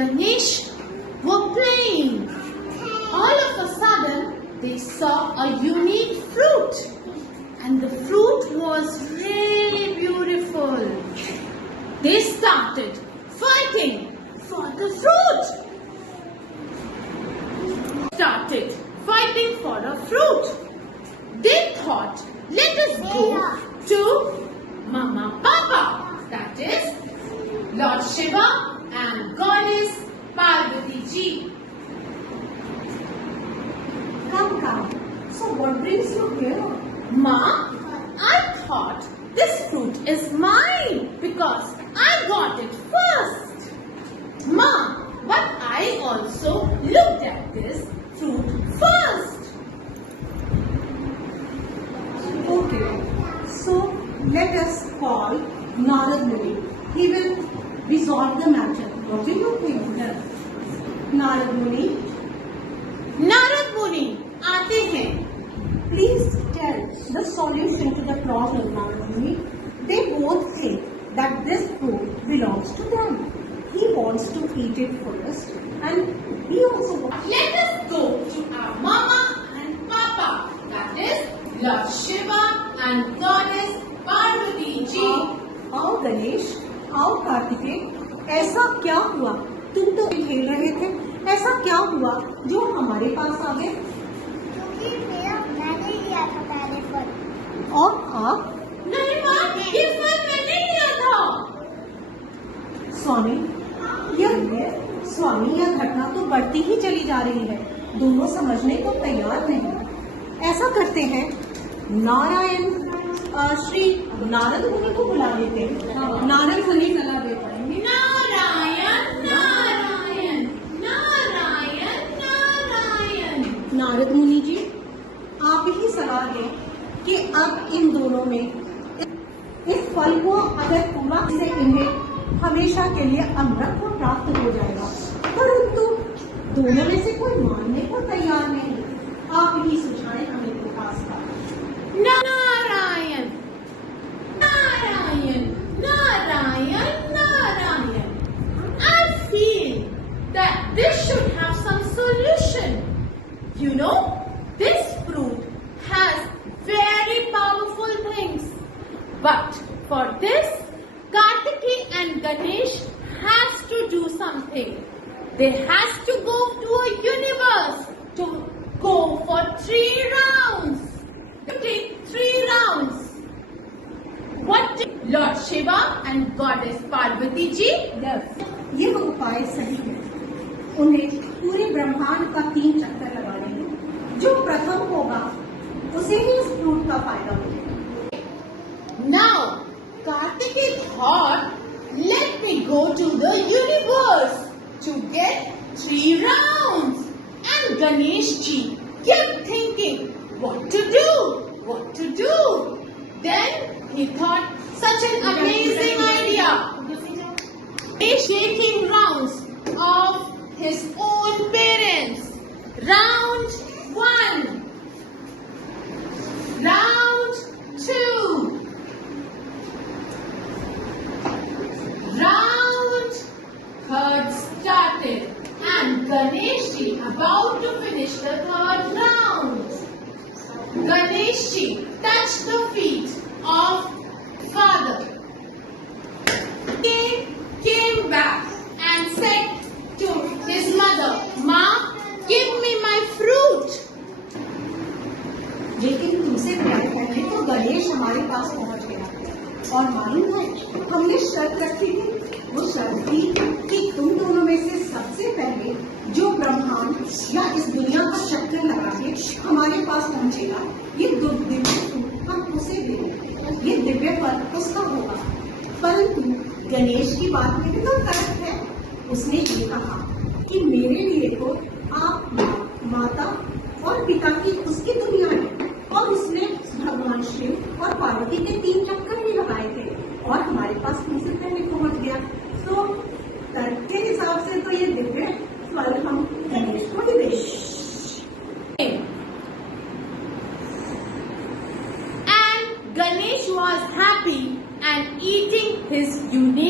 Ganesh were playing. All of a sudden, they saw a unique fruit. And the fruit was really beautiful. They started fighting for the fruit. They thought, let us go to Mama Papa, that is Lord Shiva and Goddess Parvati Ji. Come. So what brings you here? Ma, I thought this fruit is mine because I got it first. Ma, but I also looked at this fruit first. Okay. So let us call Narad Muni. He will resolve the matter. What do you think? Narad Muni, आते हैं. please tell the solution to the problem, Narad Muni. They both think that this fruit belongs to them. He wants to eat it first and he also wants. Let us go to our Mama and Papa, that is Lord Shiva and Goddess Parvati Ji. आओ गणेश, आओ कार्तिकेय, ऐसा क्या हुआ? तुम तो खेल रहे थे, ऐसा क्या हुआ जो हमारे पास आ गए? क्योंकि मैंने लिया था पहले फल। और आप? नहीं माँ, ये फल मैंने लिया था. स्वामी, यह घटना तो बढ़ती ही चली जा रही है. दोनों समझने को तैयार नहीं. ऐसा करते हैं, नारायण श्री नारद मुनि को बुला लेते हैं. नारद मुनि सलाह देते हैं. नारायण. नारद मुनि जी, आप ही सलाह दें कि अब इन दोनों में इस फल को अगर पूरा से इन्हें हमेशा के लिए अमृत को प्राप्त हो जाएगा, परंतु दोनों में से कोई मानने को तैयार नहीं. आप ही सुझाएं हमें विकास का. Narayan. I feel that this should have some solution. You know, this fruit has very powerful things. But for this, Kartikeya and Ganesh has to do something. They has to go to a universe to go for 3 rounds. To take 3 rounds. What did Lord Shiva and Goddess Parvati Ji? यह उपाय सही है. उन्हें पूरे ब्रह्मांड का 3 चक्कर लगाने हैं. जो प्रथम होगा उसे ही इस फ्रूट का फायदा मिलेगा. Now, Kartikeya thought, let me go to the universe to get 3 rounds. And Ganesh Ji kept thinking, what to do? Then he thought, such an amazing idea. He's taking rounds of his own parents. Round 1. Round 2. Round 3rd started. And Ganesh Ji about to finish the 3rd round. Ganesh Ji touched the feet of father. He came back and said to his mother, Ma, give me my fruit. लेकिन तुमसे पहले तो गणेश हमारे पास पहुंच गया और मालूम है हमने शर्त रखी थी. वो शर्त थी कि तुम दोनों में से सबसे पहले जो ब्रह्मांड या इस दुनिया का चक्कर लगा के हमारे पास पहुंचेगा, ये दिव्य फल हम उसे देंगे. ये दिव्य फल उसका होगा. परंतु गणेश की बात में भी तो तर्क है. उसने ये कहा कि मेरे लिए तो आप माता और पिता की उसकी दुनिया है और उसने भगवान शिव और पार्वती के 3 चक्कर भी लगाए थे और हमारे पास तुमसे पहले पहुंच गया. तो तर्क के हिसाब से तो ये दिव्य फल हम गणेश को ही देंगे. And Ganesh was happy and eating his unique